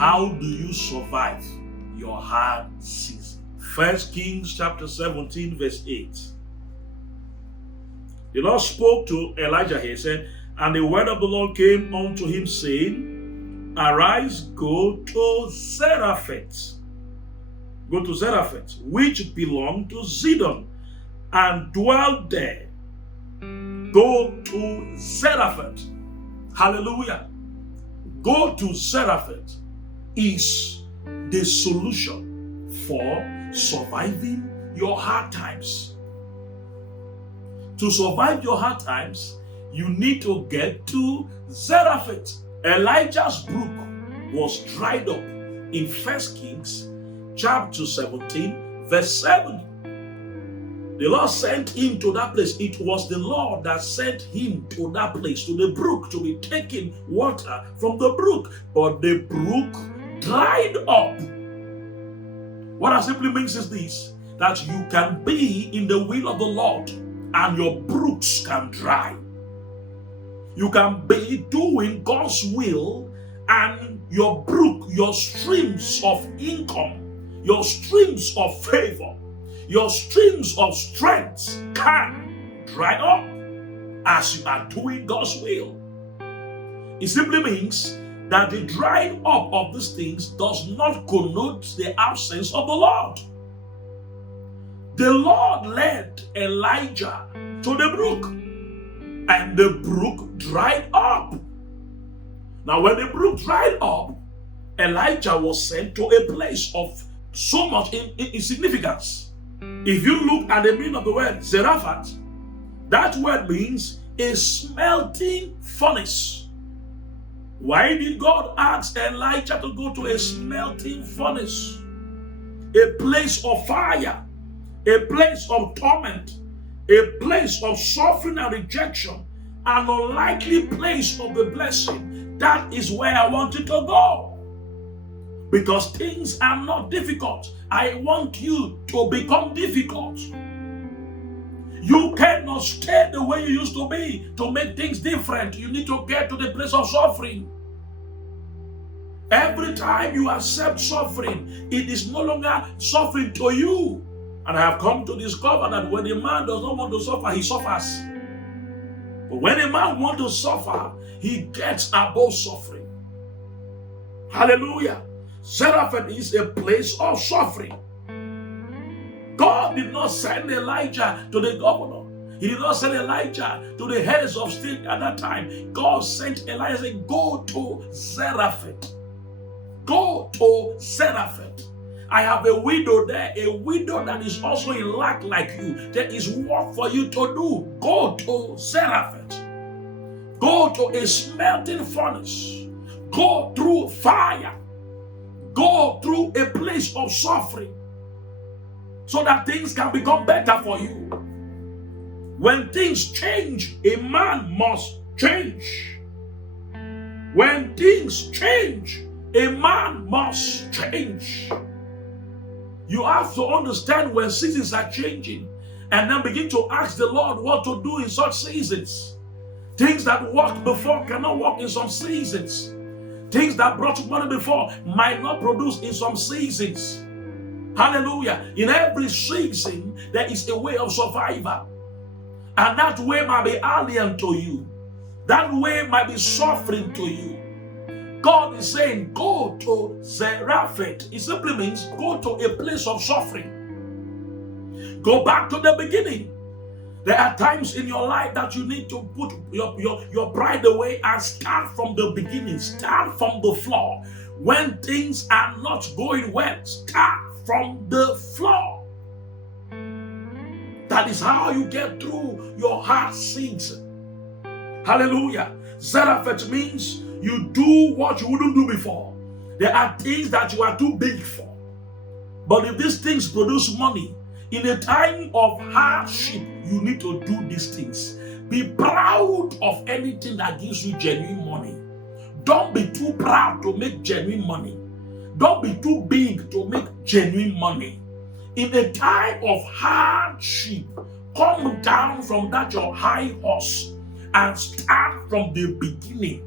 How do you survive your hard season? 1 Kings chapter 17 verse 8. The Lord spoke to Elijah here, said, and the word of the Lord came unto him, saying, arise, go to Zarephath. Go to Zarephath, which belonged to Zidon, and dwell there. Go to Zarephath. Hallelujah. Go to Zarephath is the solution for surviving your hard times. To survive your hard times, you need to get to Zarephath. Elijah's brook was dried up in 1 Kings chapter 17 verse 7. The Lord sent him to that place. It was the Lord that sent him to that place, to the brook, to be taking water from the brook. But the brook dried up. What that simply means is this, that you can be in the will of the Lord and your brooks can dry. You can be doing God's will and your brook, your streams of income, your streams of favor, your streams of strength can dry up as you are doing God's will. It simply means that the drying up of these things does not connote the absence of the Lord. The Lord led Elijah to the brook, and the brook dried up. Now, when the brook dried up, Elijah was sent to a place of so much insignificance. If you look at the meaning of the word Zarephath, that word means a smelting furnace. Why did God ask Elijah to go to a smelting furnace? A place of fire, a place of torment, a place of suffering and rejection, an unlikely place of the blessing. That is where I want you to go. Because things are not difficult. I want you to become difficult. You cannot stay the way you used to be to make things different. You need to get to the place of suffering. Every time you accept suffering, it is no longer suffering to you. And I have come to discover that when a man does not want to suffer, he suffers. But when a man wants to suffer, he gets above suffering. Hallelujah. Zarephath is a place of suffering. God did not send Elijah to the governor. He did not send Elijah to the heads of state at that time. God sent Elijah and said, go to Zarephath. Go to Zarephath. I have a widow there, a widow that is also in lack like you. There is work for you to do. Go to Zarephath. Go to a smelting furnace. Go through fire. Go through a place of suffering so that things can become better for you. When things change, a man must change. When things change, a man must change. You have to understand when seasons are changing and then begin to ask the Lord what to do in such seasons. Things that worked before cannot work in some seasons. Things that brought you money before might not produce in some seasons. Hallelujah. In every season, there is a way of survival. And that way might be alien to you. That way might be suffering to you. God is saying, go to Zarephath. It simply means go to a place of suffering. Go back to the beginning. There are times in your life that you need to put your pride away and start from the beginning. Start from the floor. When things are not going well, start from the floor. That is how you get through your hard season. Hallelujah. Zarephath means you do what you wouldn't do before. There are things that you are too big for. But if these things produce money, in a time of hardship, you need to do these things. Be proud of anything that gives you genuine money. Don't be too proud to make genuine money. Don't be too big to make genuine money. In a time of hardship, come down from that your high horse and start from the beginning.